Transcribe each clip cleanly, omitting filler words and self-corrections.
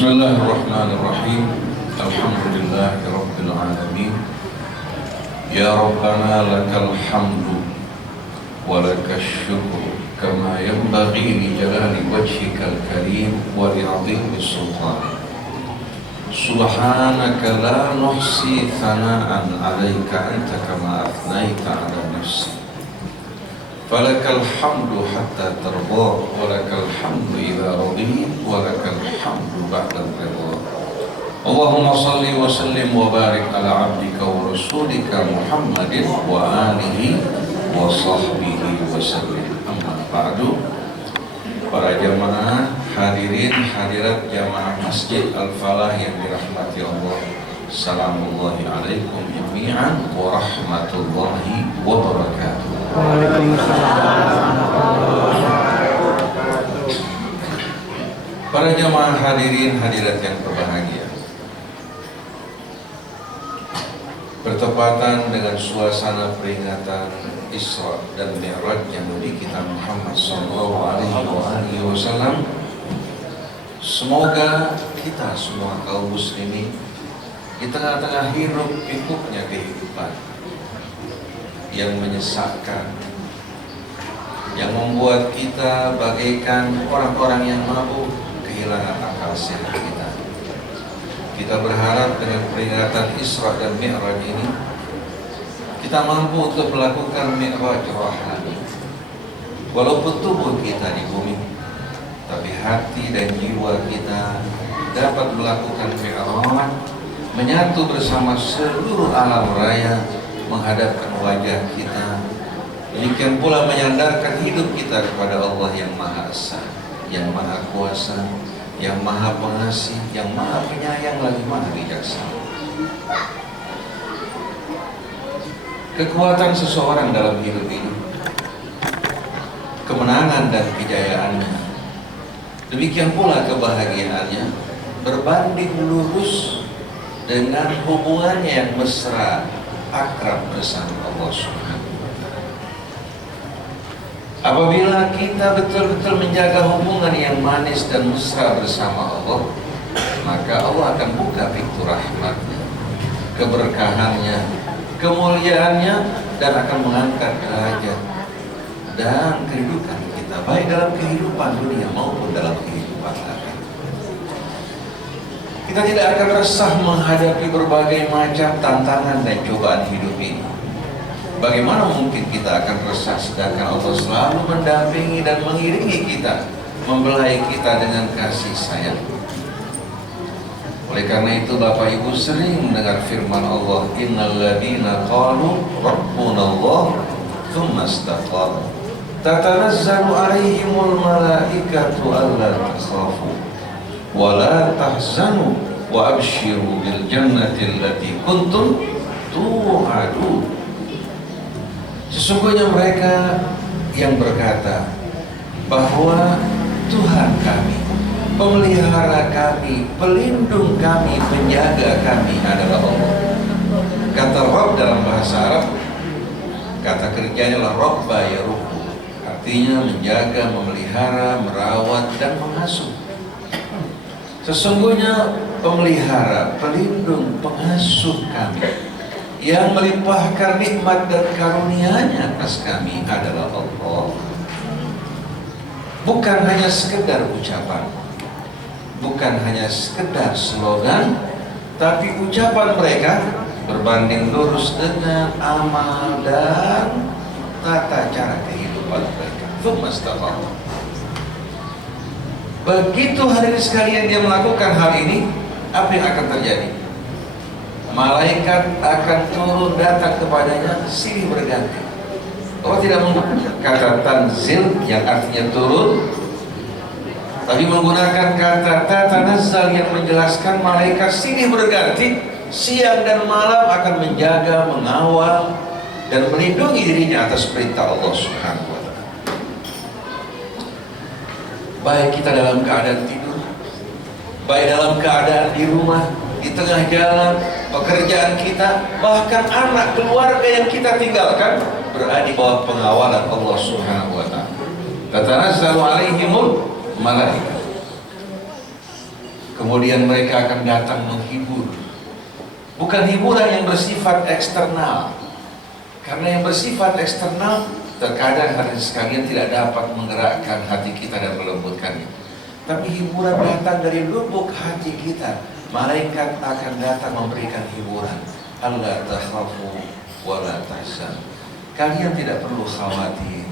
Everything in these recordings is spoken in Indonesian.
Bismillahirrahmanirrahim. Alhamdulillahi Rabbil Alamin. Ya Rabbana lakal hamdu wa lakal syukru kama yanbaghi li jalali wajhikal karim wa li 'azimi sultanik. Subhanaka la nuhsi thana'an 'alaika anta kama athnaita 'ala nafsi. Falakal hamdu hatta tarda wa lakal hamdu idza radit wa lakal hamdu ba'da ridha. Allahumma salli wa sallim wa barik ala 'abdika wa rasulika Muhammadin wa alihi wa sahbihi wa sallim. Amma ba'du. Para jamaah hadirin hadirat jamaah Masjid Al-Falah yang dirahmati Allah, salamullahi alaikum jami'an wa rahmatullahi wa barakatuh. Para jamaah hadirin hadirat yang berbahagia, bertepatan dengan suasana peringatan Isra dan Mi'raj yang Nabi kita Muhammad SAW, semoga kita semua kaum muslimin di tengah-tengah hiruk pikuknya kehidupan yang menyesakkan, yang membuat kita bagaikan orang-orang yang mabuk, kehilangan akal sehat kita. Kita berharap dengan peringatan Isra dan Mi'raj ini kita mampu untuk melakukan Mi'raj rohani. Walaupun tubuh kita di bumi, tapi hati dan jiwa kita dapat melakukan Mi'raj, menyatu bersama seluruh alam raya, menghadapkan wajah kita. Demikian pula menyandarkan hidup kita kepada Allah yang Maha Esa, yang Maha Kuasa, yang Maha Pengasih, yang Maha Penyayang lagi Maha Bijaksana. Kekuatan seseorang dalam hidup ini, kemenangan dan kejayaannya, demikian pula kebahagiaannya, berbanding lurus dengan hubungannya yang mesra, akrab bersama Allah Subhanahu wa Ta'ala. Apabila kita betul-betul menjaga hubungan yang manis dan mesra bersama Allah, maka Allah akan buka pintu rahmatnya, keberkahannya, kemuliaannya, dan akan mengangkat derajat dan kehidupan kita, baik dalam kehidupan dunia maupun dalam kehidupan akhirat. Kita tidak akan resah menghadapi berbagai macam tantangan dan cobaan hidup ini. Bagaimana mungkin kita akan resah sedangkan Allah selalu mendampingi dan mengiringi kita, membelai kita dengan kasih sayang. Oleh karena itu Bapak Ibu sering mendengar firman Allah, innal ladzina qalu rabbunallah tsumma istaqamu tatanazzalu alaihimul malaikatu alla takhafu wa la tahzanu wa abshiru bil jannati allati kuntum tu'adun. Sesungguhnya mereka yang berkata bahwa Tuhan kami, pemelihara kami, pelindung kami, penjaga kami adalah Allah. Kata Rabb dalam bahasa Arab, kata kerjanya adalah Rabba yarubu, artinya menjaga, memelihara, merawat, dan mengasuh. Sesungguhnya pemelihara, pelindung, pengasuh kami yang melimpahkan nikmat dan karunia-Nya atas kami adalah Allah. Bukan hanya sekedar ucapan, bukan hanya sekedar slogan, tapi ucapan mereka berbanding lurus dengan amal dan tata cara kehidupan mereka. Begitu hadirin sekalian dia melakukan hal ini, apa yang akan terjadi? Malaikat akan turun datang kepadanya silih berganti. Allah tidak menggunakan kata tanzil yang artinya turun, tapi menggunakan kata tatanazzal yang menjelaskan malaikat silih berganti, siang dan malam akan menjaga, mengawal, dan melindungi dirinya atas perintah Allah Subhanahu wa Ta'ala. Baik kita dalam keadaan tidur, baik dalam keadaan di rumah, di tengah jalan, pekerjaan kita, bahkan anak keluarga yang kita tinggalkan berada di bawah pengawalan Allah Subhanahu wa Ta'ala. Tatanazzalu alaihimul malaikat. Kemudian mereka akan datang menghibur. Bukan hiburan yang bersifat eksternal. Karena yang bersifat eksternal terkadang hadirin sekalian tidak dapat menggerakkan hati kita dan melembutkannya. Tapi hiburan datang dari lubuk hati kita. Malaikat akan datang memberikan hiburan. Allah takhafu wa la tahzan. Kalian tidak perlu khawatir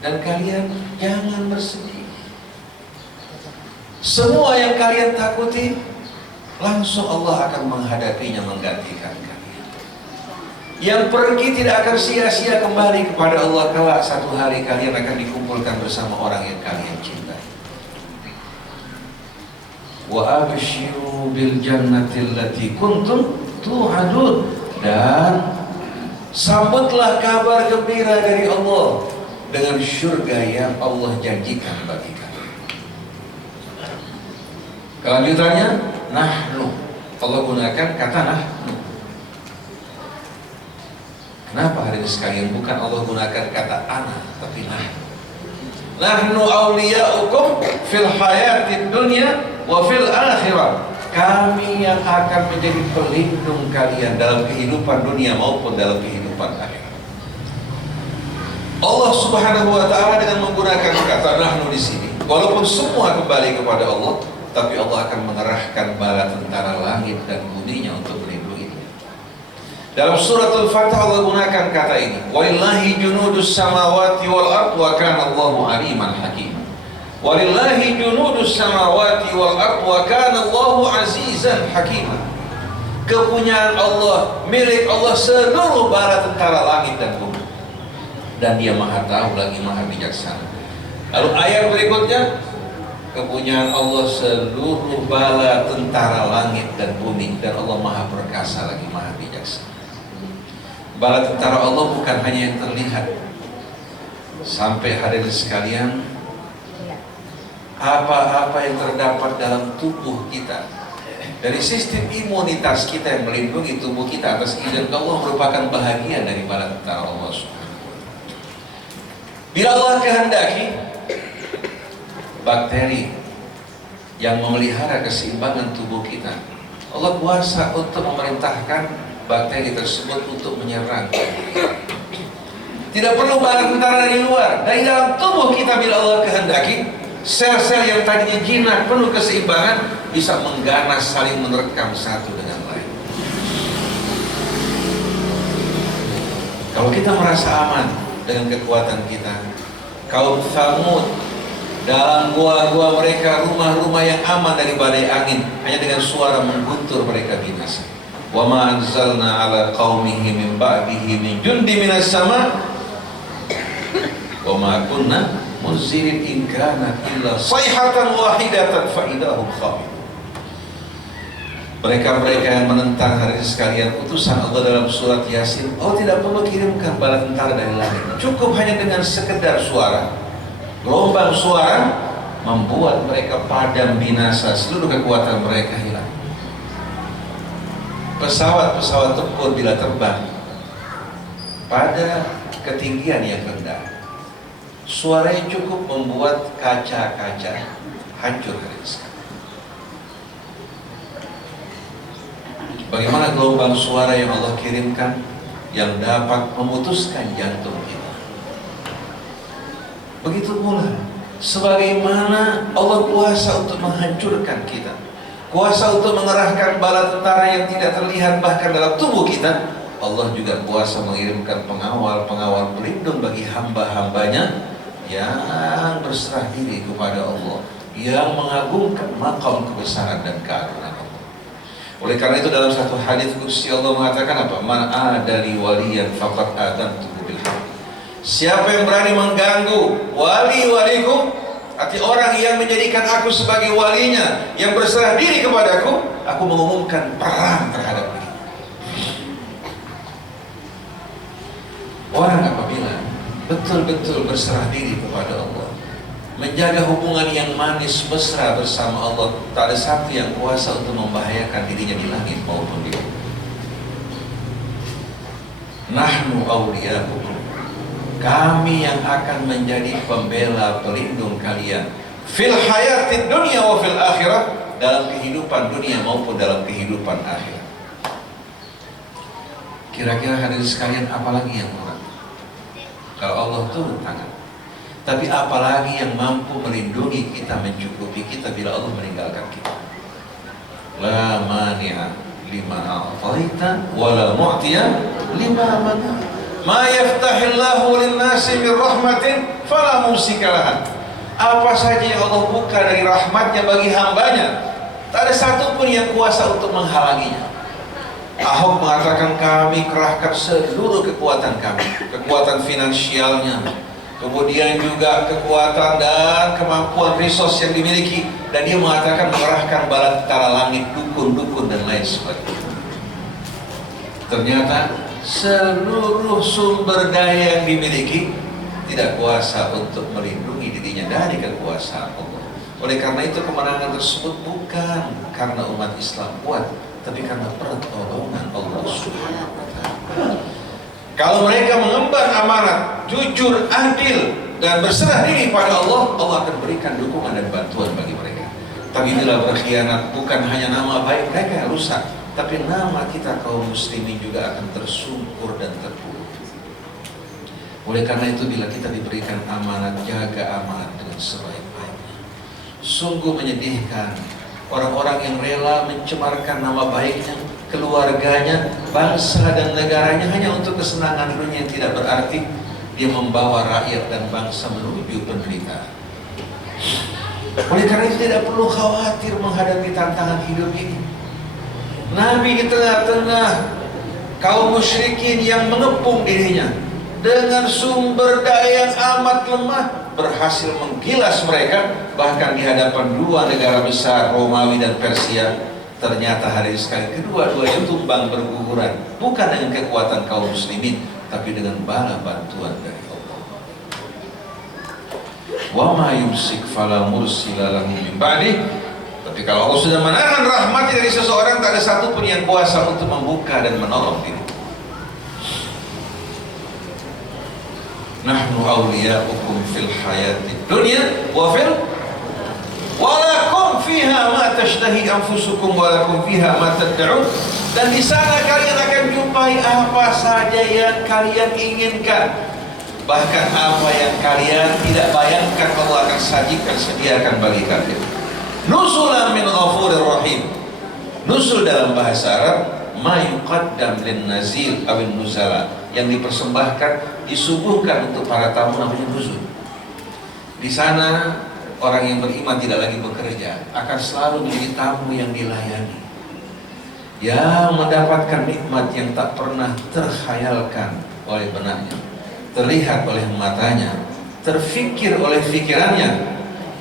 dan kalian jangan bersedih. Semua yang kalian takuti langsung Allah akan menghadapinya, menggantikan kalian. Yang pergi tidak akan sia-sia kembali kepada Allah. Kelak satu hari kalian akan dikumpulkan bersama orang yang kalian cintai. Wa abshiru bil jannati allati kuntum tu'adun. Dan sambutlah kabar gembira dari Allah dengan surga yang Allah janjikan bagi kalian. Kelanjutannya, nahnu. Allah gunakan kata nahnu. Kenapa hari ini sekalian bukan Allah gunakan kata ana, tapi nahnu. Nahnu awliya'ukum fil hayatid dunya wa fil akhirah. Kami yang akan menjadi pelindung kalian dalam kehidupan dunia maupun dalam kehidupan akhirat. Allah Subhanahu wa taala dengan menggunakan kata nahnu di sini, walaupun semua kembali kepada Allah, tapi Allah akan mengerahkan bala tentara langit dan buminya untuk melindungi dia. Dalam surat Al-Fatih Allah gunakan kata ini, walillahi junudus samawati wal ard wa kana Allahu aliman hakim. Walillahi junudus samawati wal ard wa kana Allahu azizan hakim. Kepunyaan Allah, milik Allah seluruh bala tentara langit dan bumi. Dan dia maha tahu lagi maha bijaksana. Lalu ayat berikutnya, kepunyaan Allah seluruh bala tentara langit dan bumi, dan Allah maha perkasa lagi maha bijaksana. Bala tentara Allah bukan hanya yang terlihat. Sampai hadirin sekalian, apa-apa yang terdapat dalam tubuh kita, dari sistem imunitas kita yang melindungi tubuh kita atas izin Allah, merupakan bahagian dari bala tentara Allah SWT. Bila Allah kehendaki, bakteri yang memelihara keseimbangan tubuh kita, Allah kuasa untuk memerintahkan bakteri tersebut untuk menyerang. Tidak perlu bala tentara dari luar, dari dalam tubuh kita. Bila Allah kehendaki, sel-sel yang tadinya jinak penuh keseimbangan bisa mengganas, saling menerkam satu dengan lain. Kalau kita merasa aman dengan kekuatan kita, kaum Tsamud dalam gua-gua mereka, rumah-rumah yang aman dari badai angin, hanya dengan suara mengguntur mereka binasa. Wa ma anzalna ala qaumihi min ba'dihi min jundi minas sama wa ma kunna munzirin in kana illa sayhatan wahidatan fa idahum khamidun. Mereka-mereka yang menentang hari ini sekalian utusan Allah dalam surat Yasin, Allah tidak perlu kirimkan bala tentara dari langit. Cukup hanya dengan sekedar suara, gelombang suara, membuat mereka padam binasa, seluruh kekuatan mereka hilang. Pesawat-pesawat tempur bila terbang pada ketinggian yang rendah, suaranya cukup membuat kaca-kaca hancur hari ini sekalian. Bagaimana gelombang suara yang Allah kirimkan yang dapat memutuskan jantung kita. Begitu pula sebagaimana Allah kuasa untuk menghancurkan kita, kuasa untuk mengerahkan bala tentara yang tidak terlihat bahkan dalam tubuh kita, Allah juga kuasa mengirimkan pengawal-pengawal pelindung bagi hamba-hambanya yang berserah diri kepada Allah, yang mengagungkan maqam kebesaran dan keagungan Allah. Oleh karena itu dalam satu hadis qudsi Allah mengatakan apa? Man adali waliyan faqad adantuhu bil harb. Siapa yang berani mengganggu wali-waliku, arti orang yang menjadikan aku sebagai walinya, yang berserah diri kepadaku, aku mengumumkan perang terhadap dia. Orang apabila betul-betul berserah diri kepada Allah, menjaga hubungan yang manis mesra bersama Allah, tak ada satu yang kuasa untuk membahayakan dirinya di langit maupun di bumi. Nahnu awliya'ukum, kami yang akan menjadi pembela pelindung kalian, fil hayatid dunya wa fil akhirah, dalam kehidupan dunia maupun dalam kehidupan akhirat. Kira-kira hadirin sekalian, apalagi yang kurang? Kalau Allah turun tangan, tapi apalagi yang mampu melindungi kita, mencukupi kita bila Allah meninggalkan kita? La mani'a lima a'taita wa la mu'tiya lima mana. Ma yaftahillahu lin-nasi min rahmatin fala mumsika laha. Apa saja yang Allah buka dari rahmatnya bagi hambanya, tak ada satupun yang kuasa untuk menghalanginya. Ahok mengatakan kami kerahkan seluruh kekuatan kami, kekuatan finansialnya, kemudian juga kekuatan dan kemampuan resource yang dimiliki, dan dia mengatakan mengerahkan bala tentara langit, dukun-dukun dan lain sebagainya. Ternyata seluruh sumber daya yang dimiliki tidak kuasa untuk melindungi dirinya dari kekuasaan Allah. Oleh karena itu kemenangan tersebut bukan karena umat Islam kuat, tapi karena pertolongan Allah Subhanahu wa Ta'ala. Kalau mereka mengemban amanat, jujur, adil, dan berserah diri pada Allah, Allah akan berikan dukungan dan bantuan bagi mereka. Tapi bila berkhianat, bukan hanya nama baik mereka yang rusak, tapi nama kita kaum muslimin juga akan tersungkur dan terpuruk. Oleh karena itu bila kita diberikan amanat, jaga amanat dengan sebaik-baiknya. Sungguh menyedihkan orang-orang yang rela mencemarkan nama baiknya, keluarganya, bangsa dan negaranya hanya untuk kesenangan dunia yang tidak berarti. Dia membawa rakyat dan bangsa menuju penderitaan. Oleh karena itu tidak perlu khawatir menghadapi tantangan hidup ini. Nabi di tengah-tengah kaum musyrikin yang mengepung dirinya dengan sumber daya yang amat lemah, berhasil menggilas mereka. Bahkan di hadapan dua negara besar, Romawi dan Persia, ternyata hari sekali kedua-duanya tumbang berguguran, bukan dengan kekuatan kaum muslimin, tapi dengan bala bantuan dari Allah. Wa ma yumsik fala mursila lahu min ba'di. Tapi kalau Allah sudah menahan rahmatnya dari seseorang, tak ada satupun yang kuasa untuk membuka dan menolong diri. Nahnu awliya'ukum fil hayatid dunya wa fil walakum fiha ma tashtahi anfusukum walakum fiha ma tad'un. Dan di sana kalian akan jumpai apa saja yang kalian inginkan, bahkan apa yang kalian tidak bayangkan Allah akan sajikan, sediakan bagi kalian. Nuzulan min ghafurir rahim. Nuzul dalam bahasa Arab ma yuqaddam lin nazil awin nuzala, yang dipersembahkan, disuguhkan untuk para tamu, namanya nuzul. Di sana orang yang beriman tidak lagi bekerja, akan selalu menjadi tamu yang dilayani, yang mendapatkan nikmat yang tak pernah terkhayalkan oleh benaknya, terlihat oleh matanya, terfikir oleh pikirannya,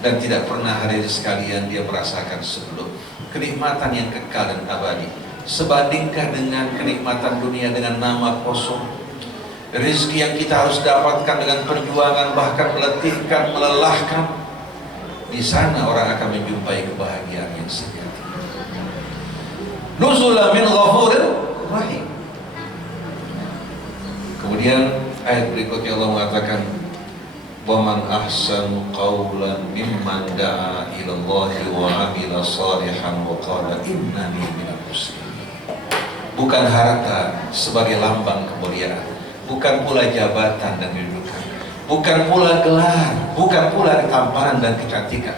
dan tidak pernah hadirin sekalian dia merasakan sebelum. Kenikmatan yang kekal dan abadi. Sebandingkah dengan kenikmatan dunia dengan nama kosong? Rezeki yang kita harus dapatkan dengan perjuangan, bahkan meletihkan, melelahkan. Di sana orang akan menjumpai kebahagiaan yang sejati. Nuzulan min ghafurir rahim. Kemudian ayat berikutnya Allah mengatakan, wa man ahsanu qawlan mimman da'a ila Allah wa 'amila shalihan wa qala innani minal muslimin. Bukan harta sebagai lambang kemuliaan, bukan pula jabatan dan kedudukan, bukan pula gelar, bukan pula ketampanan dan kecantikan,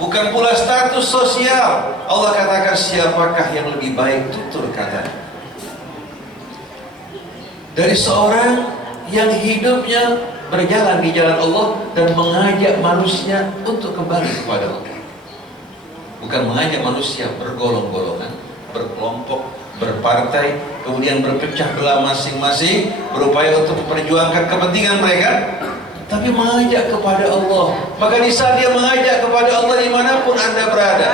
bukan pula status sosial. Allah katakan, siapakah yang lebih baik, tutur kata, dari seorang yang hidupnya berjalan di jalan Allah dan mengajak manusia untuk kembali kepada Allah. Bukan mengajak manusia bergolong-golongan, berkelompok, berpartai, kemudian berpecah belah masing-masing, berupaya untuk memperjuangkan kepentingan mereka, tapi mengajak kepada Allah. Maka di saat dia mengajak kepada Allah, dimanapun Anda berada,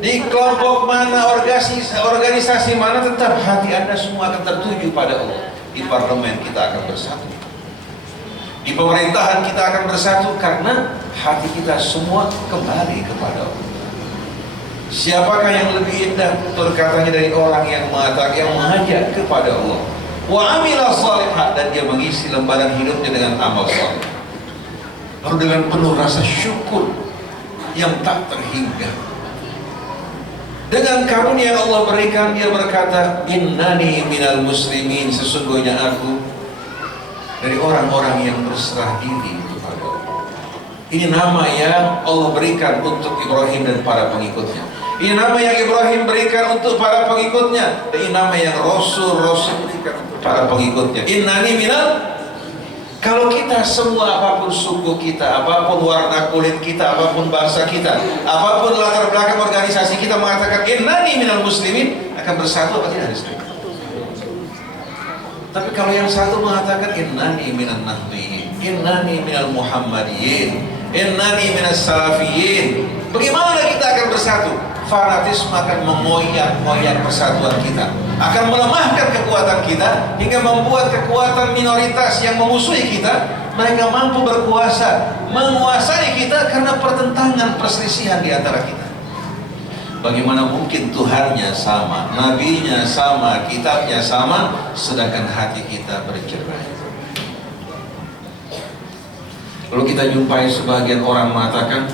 di kelompok mana, organisasi mana, tetap hati Anda semua akan tertuju pada Allah. Di parlemen kita akan bersatu, di pemerintahan kita akan bersatu, karena hati kita semua kembali kepada Allah. Siapakah yang lebih indah tutur katanya dari orang yang mengatakan, yang mengajak kepada Allah, wa amila shalihan, dan dia mengisi lembaran hidupnya dengan amal saleh, lalu dengan penuh rasa syukur yang tak terhingga. Dengan karunia yang Allah berikan, dia berkata, innani minal muslimin, sesungguhnya aku dari orang-orang yang berserah diri kepada Allah. Ini nama yang Allah berikan untuk Ibrahim dan para pengikutnya. Ini nama yang Ibrahim berikan untuk para pengikutnya. Dan ini nama yang Rasul berikan untuk para pengikutnya. Innani minal. Kalau kita semua, apapun suku kita, apapun warna kulit kita, apapun bahasa kita, apapun latar belakang organisasi kita mengatakan innani minal muslimin, akan bersatu apa tidak? Tapi kalau yang satu mengatakan innani minan nahdiyin, innani minal muhammadiyin, innani minas salafiyin, bagaimana kita akan bersatu? Fanatisme akan mengoyak-ngoyak persatuan kita, akan melemahkan kekuatan kita, hingga membuat kekuatan minoritas yang memusuhi kita, mereka mampu berkuasa, menguasai kita karena pertentangan, perselisihan di antara kita. Bagaimana mungkin Tuhannya sama, nabinya sama, kitabnya sama, sedangkan hati kita bercerai? Lalu kita jumpai sebagian orang mengatakan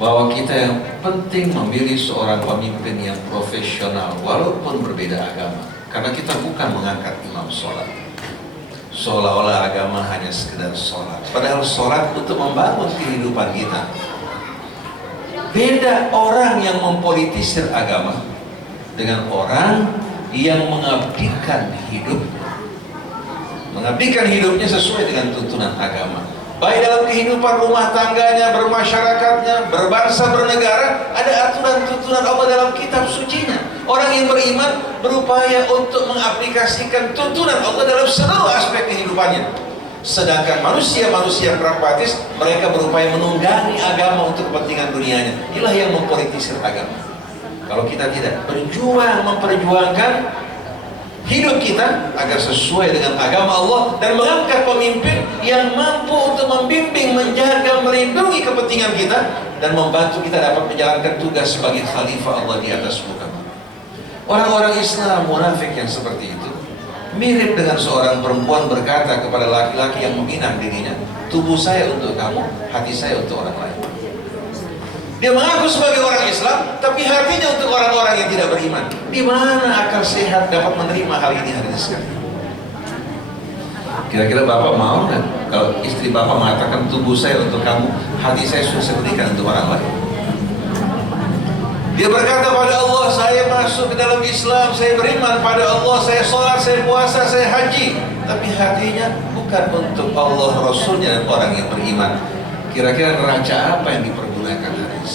bahwa kita yang penting memilih seorang pemimpin yang profesional walaupun berbeda agama, karena kita bukan mengangkat imam sholat. Seolah-olah agama hanya sekedar sholat, padahal sholat untuk membangun kehidupan kita. Beda orang yang mempolitisir agama dengan orang yang mengabdikan hidupnya sesuai dengan tuntunan agama. Baik dalam kehidupan rumah tangganya, bermasyarakatnya, berbangsa, bernegara, ada aturan tuntunan Allah dalam kitab sucinya. Orang yang beriman berupaya untuk mengaplikasikan tuntunan Allah dalam seluruh aspek kehidupannya. Sedangkan manusia-manusia pragmatis, mereka berupaya menunggangi agama untuk kepentingan dunianya. Inilah yang mempolitisir agama. Kalau kita tidak berjuang memperjuangkan hidup kita agar sesuai dengan agama Allah dan mengangkat pemimpin yang mampu untuk membimbing, menjaga, melindungi kepentingan kita dan membantu kita dapat menjalankan tugas sebagai khalifah Allah di atas muka bumi. Orang-orang Islam munafik yang seperti itu mirip dengan seorang perempuan berkata kepada laki-laki yang meminang dirinya, tubuh saya untuk kamu, hati saya untuk orang lain. Dia mengaku sebagai orang Islam, tapi hatinya untuk orang-orang yang tidak beriman. Di mana akal sehat dapat menerima hal ini hari ini sekalian? Kira-kira Bapak mau nggak kalau istri Bapak mengatakan tubuh saya untuk kamu, hati saya sudah saya berikan untuk orang lain? Dia berkata pada Allah, saya masuk ke dalam Islam, saya beriman pada Allah, saya sholat, saya puasa, saya haji, tapi hatinya bukan untuk Allah, Rasulnya dan orang yang beriman. Kira-kira neraca apa yang dipergunakan hari ini?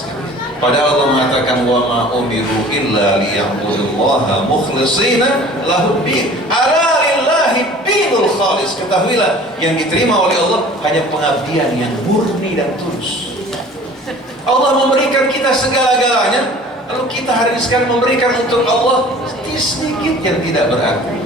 Padahal Allah mengatakan wa ma umiru illa liya'budullaha mukhlishina lahuddin. Ala lillahi dinul khalis. Ketahuilah, yang diterima oleh Allah hanya pengabdian yang murni dan tulus. Allah memberikan kita segala-galanya, lalu kita hari ini sekarang memberikan untuk Allah sedikit yang tidak berarti.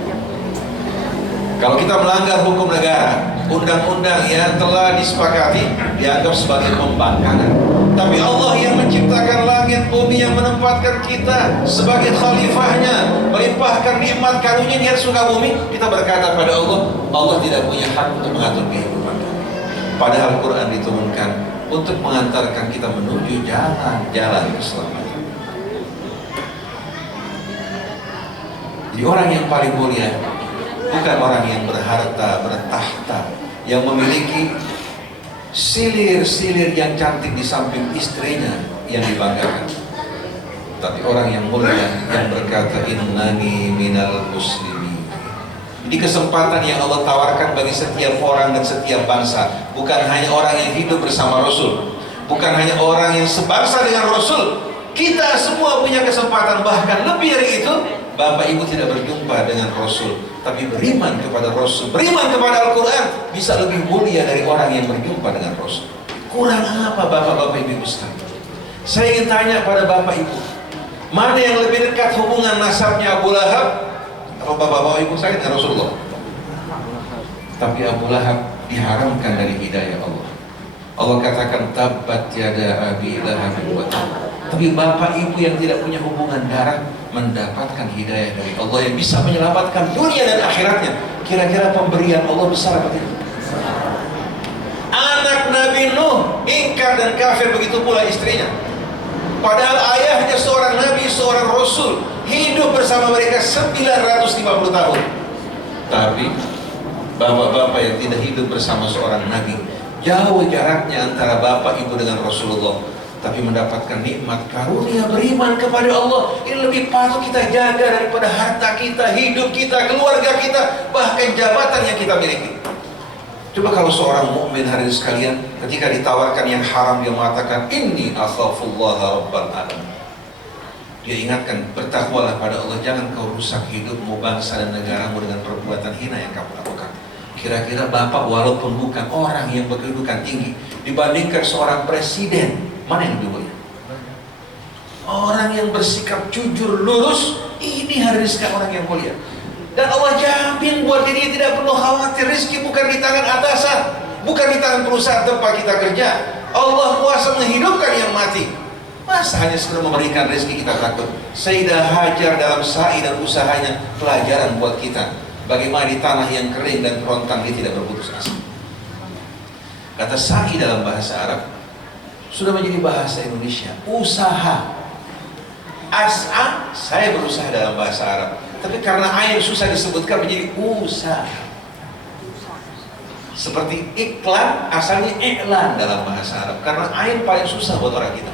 Kalau kita melanggar hukum negara, undang-undang yang telah disepakati dianggap sebagai pembangkangan. Tapi Allah yang menciptakan langit bumi, yang menempatkan kita sebagai khalifahnya, melimpahkan nikmat karunia di atas muka bumi, kita berkata pada Allah, Allah tidak punya hak untuk mengatur kehidupan kita. Padahal Quran diturunkan untuk mengantarkan kita menuju jalan keselamatan. Jadi orang yang paling mulia bukan orang yang berharta, bertahta, yang memiliki silir-silir yang cantik di samping istrinya yang dibanggakan, tapi orang yang mulia yang berkata innani minal muslimin. Ini kesempatan yang Allah tawarkan bagi setiap orang dan setiap bangsa, bukan hanya orang yang hidup bersama Rasul, bukan hanya orang yang sebangsa dengan Rasul. Kita semua punya kesempatan, bahkan lebih dari itu. Bapak Ibu tidak berjumpa dengan Rasul, tapi beriman kepada Rasul, beriman kepada Al-Quran, bisa lebih mulia dari orang yang berjumpa dengan Rasul. Kurang apa Bapak-Bapak Ibu sekalian? Saya ingin tanya pada Bapak Ibu, mana yang lebih dekat hubungan nasabnya Abu Lahab atau Bapak-Bapak Ibu saya dengan Rasulullah? Tapi Abu Lahab diharamkan dari hidayah Allah. Allah katakan tabbat yada abi lahab wa tab. Tapi Bapak Ibu yang tidak punya hubungan darah mendapatkan hidayah dari Allah yang bisa menyelamatkan dunia dan akhiratnya. Kira-kira pemberian Allah besar apa tidak? Anak Nabi Nuh ingkar dan kafir, begitu pula istrinya. Padahal ayahnya seorang nabi, seorang rasul, hidup bersama mereka 950 tahun. Tapi bapak-bapak yang tidak hidup bersama seorang nabi, jauh jaraknya antara bapak ibu dengan Rasulullah, tapi mendapatkan nikmat karunia beriman kepada Allah. Ini lebih patut kita jaga daripada harta kita, hidup kita, keluarga kita, bahkan jabatan yang kita miliki. Coba kalau seorang mukmin hari ini sekalian, ketika ditawarkan yang haram, dia mengatakan, inni akhafullaha rabbal alamin. Dia ingatkan, bertakwalah pada Allah, jangan kau rusak hidupmu, bangsa dan negaramu dengan perbuatan hina yang kamu lakukan. Kira-kira bapak walaupun bukan orang yang berkedudukan tinggi, dibandingkan seorang presiden, mana yang lebih mulia? Orang yang bersikap jujur, lurus, ini hari ini orang yang mulia. Dan Allah jamin buat diri tidak perlu khawatir. Rizki bukan di tangan atasan, bukan di tangan perusahaan tempat kita kerja. Allah kuasa menghidupkan yang mati. Masa hanya sekedar memberikan rezeki kita takut? Sayyidah Hajar dalam sa'i dan usahanya pelajaran buat kita. Bagaimana di tanah yang kering dan kerontang dia tidak berputus asa. Kata sa'i dalam bahasa Arab sudah menjadi bahasa Indonesia. Usaha. As'a, saya berusaha dalam bahasa Arab. Tapi karena air susah disebutkan menjadi usaha. Seperti iklan, asalnya iklan dalam bahasa Arab. Karena air paling susah buat orang kita.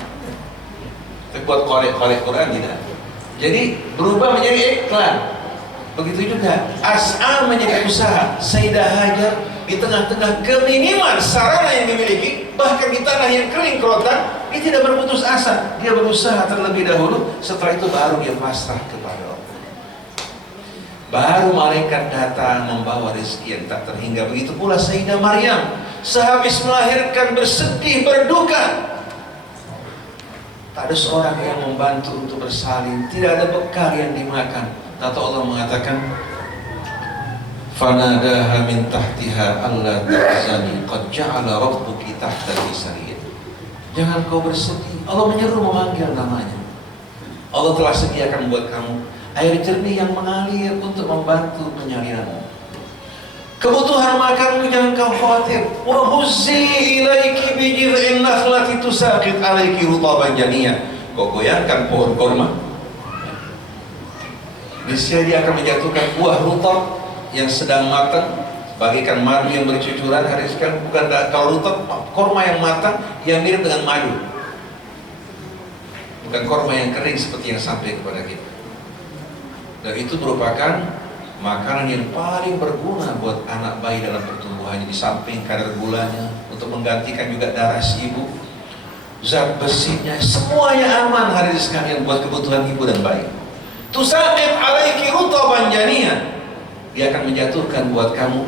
Tapi buat korek-korek Quran tidak. Jadi berubah menjadi iklan. Begitu juga as'a menjadi usaha. Sayyidah Hajar di tengah-tengah keminiman sarana yang dimiliki, bahkan di tanah yang kering kerontang, dia tidak berputus asa. Dia berusaha terlebih dahulu. Setelah itu baru dia pasrah kepada Allah. Baru malaikat datang membawa rezeki yang tak terhingga. Begitu pula Sayyidah Maryam, sehabis melahirkan bersedih, berduka. Tak ada seorang yang membantu untuk bersalin, tidak ada bekal yang dimakan. Tahu Allah mengatakan, "Fanadaha min tahtiha alla tahzani qad ja'ala rabbuki tahtaki sariyah." Jangan kau bersedih. Allah menyeru memanggil namanya. Allah telah sediakan buat kamu air jernih yang mengalir untuk membantu penyaliranmu. Kebutuhan makanmu jangan kau khawatir. Wa huzzi ilaiki bi jid'in nakhlati tusaqit alaiki rutaban janiyah. Kau goyangkan pohon kurma, niscaya dia akan menjatuhkan buah rutab yang sedang matang, bagikan madu yang bercucuran. Hari sekarang bukan kalau rutab, kurma yang matang yang mirip dengan madu, bukan kurma yang kering seperti yang sampai kepada kita. Dan itu merupakan makanan yang paling berguna buat anak bayi dalam pertumbuhannya, di samping kadar gulanya untuk menggantikan juga darah si ibu, zat besinya, semuanya aman hari ini sekalian buat kebutuhan ibu dan bayi. Tusaqit alaiki rutaban janiyah, dia akan menjatuhkan buat kamu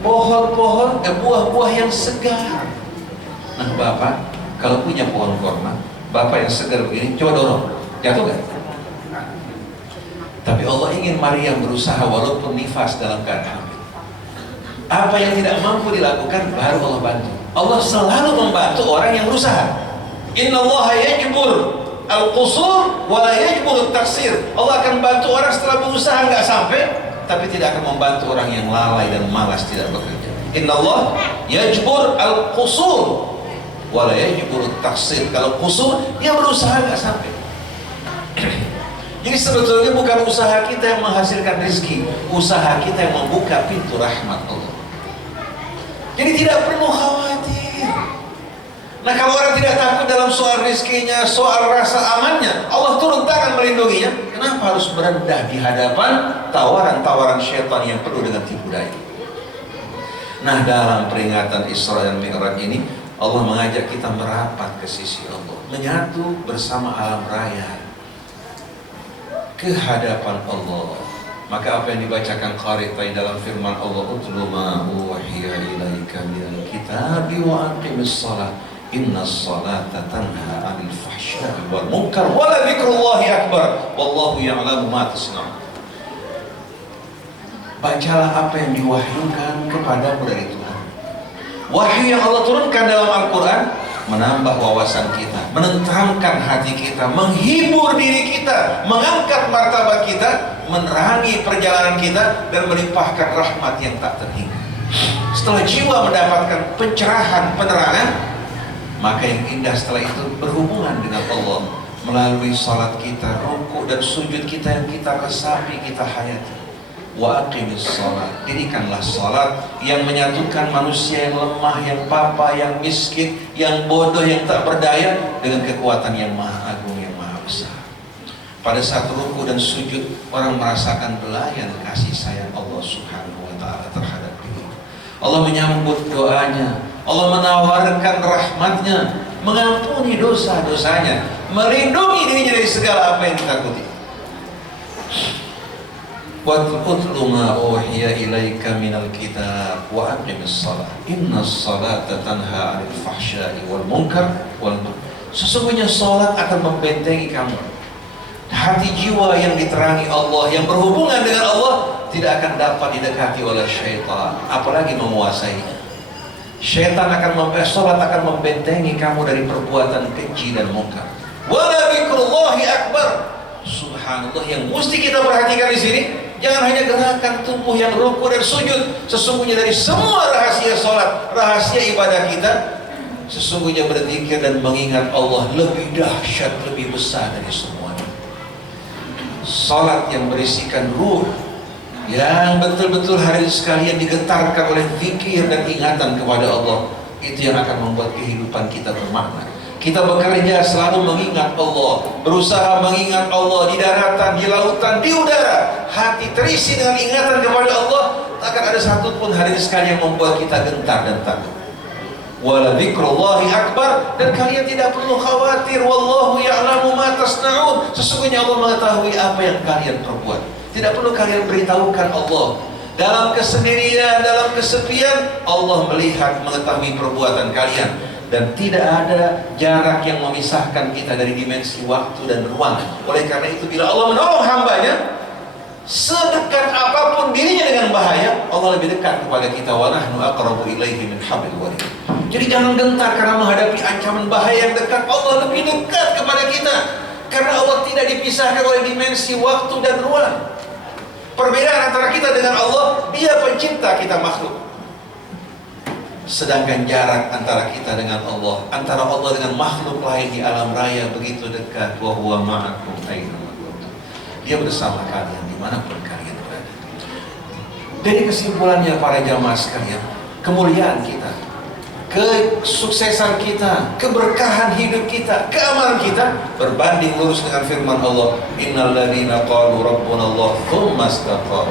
pohon-pohon dan buah-buah yang segar. Nah bapak, kalau punya pohon kurma, bapak yang segar begini, coba dorong, jatuh gak? Tapi Allah ingin Maryam berusaha walaupun nifas dalam keadaan hamil. Apa yang tidak mampu dilakukan baru Allah bantu. Allah selalu membantu orang yang berusaha. Innallaha yajbur al-qusur wa la yajbur at-taqsir. Allah akan bantu orang setelah berusaha nggak sampai, tapi tidak akan membantu orang yang lalai dan malas tidak bekerja. Innallah yajbur al-qusur wa la yajbur at-taqsir. Kalau qusur, dia berusaha nggak sampai. Jadi sebetulnya bukan usaha kita yang menghasilkan rezeki, usaha kita yang membuka pintu rahmat Allah. Jadi tidak perlu khawatir. Nah kalau orang tidak takut dalam soal rezekinya, soal rasa amannya, Allah turun tangan melindunginya, kenapa harus merendah di hadapan tawaran-tawaran syaitan yang penuh dengan tipu daya? Nah dalam peringatan Isra dan Mi'raj ini, Allah mengajak kita merapat ke sisi Allah, menyatu bersama alam raya ke hadapan Allah. Maka apa yang dibacakan qari tadi dalam firman Allah, utlu ma uhiya ilaika minal kitabi wa aqimis shalah innas salata tanha 'anil fahsya'i wal munkar wa la dzikrullahi akbar wallahu ya'lamu ma tasna'un. Bacalah apa yang diwahyukan kepadamu dari Tuhan. Wahyu yang Allah turunkan dalam Al-Quran menambah wawasan kita, menenteramkan hati kita, menghibur diri kita, mengangkat martabat kita, menerangi perjalanan kita, dan melimpahkan rahmat yang tak terhingga. Setelah jiwa mendapatkan pencerahan, penerangan, Maka yang indah setelah itu berhubungan dengan Allah melalui salat kita, rukuk dan sujud kita yang kita resapi, kita hayati. Wa aqimis salat, dirikanlah salat yang menyatukan manusia yang lemah, yang papa, yang miskin, yang bodoh, yang tak berdaya dengan kekuatan yang maha agung, yang maha besar. Pada saat rukuk dan sujud, orang merasakan belayan kasih sayang Allah Subhanahu wa ta'ala terhadap diri. Allah menyambut doanya, Allah menawarkan rahmatnya, mengampuni dosa-dosanya, melindungi dirinya dari segala apa yang ditakuti. Watlu ma uhiya ilaika minal kitab wa aqimis salat innas salata tanha 'anil fahsya'i wal munkar wal baghi. Sesungguhnya salat akan membentengi kamu. Hati jiwa yang diterangi Allah, yang berhubungan dengan Allah, tidak akan dapat didekati oleh syaitan, apalagi menguasainya. Syaitan salat akan membentengi kamu dari perbuatan keji dan munkar. Wala dzikrullahi akbar. Subhanallah, yang mesti kita perhatikan di sini, jangan hanya gerakan tubuh yang rukuk dan sujud. Sesungguhnya dari semua rahasia salat, rahasia ibadah kita, sesungguhnya berzikir dan mengingat Allah lebih dahsyat, lebih besar dari semuanya. Salat yang berisikan ruh, yang betul-betul hari sekalian digetarkan oleh zikir dan ingatan kepada Allah, itu yang akan membuat kehidupan kita bermakna. Kita bekerja selalu mengingat Allah, berusaha mengingat Allah di daratan, di lautan, di udara. Hati terisi dengan ingatan kepada Allah, takkan ada satupun hari sekali yang membuat kita gentar dan takut. Wala dzikrullahi akbar, dan kalian tidak perlu khawatir. Wallahu ya'lamu ma tasna'un. Sesungguhnya Allah mengetahui apa yang kalian perbuat. Tidak perlu kalian beritahukan Allah. Dalam kesendirian, dalam kesepian, Allah melihat, mengetahui perbuatan kalian. Dan tidak ada jarak yang memisahkan kita dari dimensi waktu dan ruang. Oleh karena itu, bila Allah menolong hambanya, sedekat apapun dirinya dengan bahaya, Allah lebih dekat kepada kita. Wa nahnu aqrabu ilaihi min hablil warid. Jadi jangan gentar karena menghadapi ancaman bahaya yang dekat. Allah lebih dekat kepada kita, karena Allah tidak dipisahkan oleh dimensi waktu dan ruang. Perbedaan antara kita dengan Allah, Dia pencipta, kita makhluk. Sedangkan jarak antara kita dengan Allah, antara Allah dengan makhluk lain di alam raya begitu dekat. Wa huwa ma'akum aina ma kuntum. Dia bersama kalian dimanapun kalian berada. Dari kesimpulannya para jamaah sekalian, kemuliaan kita, kesuksesan kita, keberkahan hidup kita, keamanan kita berbanding lurus dengan firman Allah, innal ladzina qalu rabbuna Allah tsumma istaqamu.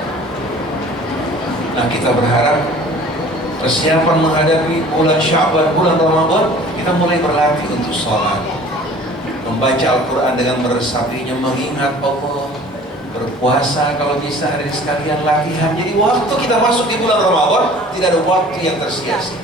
Nah, kita berharap persiapan menghadapi bulan Sya'ban, bulan Ramadan, kita mulai berlatih untuk sholat, membaca Al-Quran dengan meresapinya, mengingat Allah, berpuasa kalau bisa hari sekalian, latihan. Jadi waktu kita masuk di bulan Ramadan, tidak ada waktu yang tersia-sia.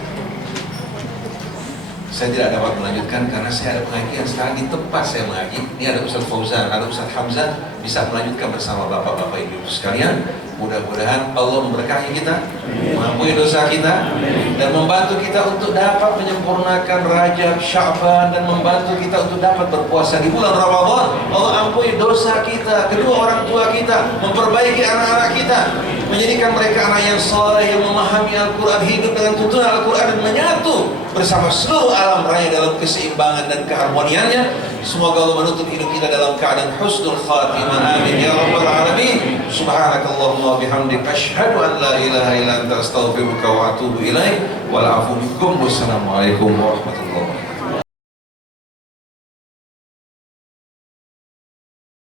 Saya tidak dapat melanjutkan karena saya ada pengajian sekarang di tempat saya mengaji. Ini ada Ustaz Fauzan, ada Ustaz Hamzah, bisa melanjutkan bersama bapak-bapak ibu sekalian. Mudah-mudahan Allah memberkahi kita, mengampuni dosa kita, dan membantu kita untuk dapat menyempurnakan Rajab, Sya'ban, dan membantu kita untuk dapat berpuasa di bulan Ramadan. Allah ampuni dosa kita, kedua orang tua kita, memperbaiki anak-anak kita, menjadikan mereka anak yang saleh, yang memahami Al-Quran, hidup dengan tuntunan Al-Quran, dan menyatu bersama seluruh alam raya dalam keseimbangan dan keharmoniannya. Semoga Allah menutup hidup kita dalam keadaan husnul khatimah. Amin ya rabbal alamin. Subhanakallahumma wa bihamdika asyhadu an la ilaha illa anta astaghfiruka wa atubu ilaik. Wal afu minkum. Wassalamualaikum warahmatullahi wabarakatuh.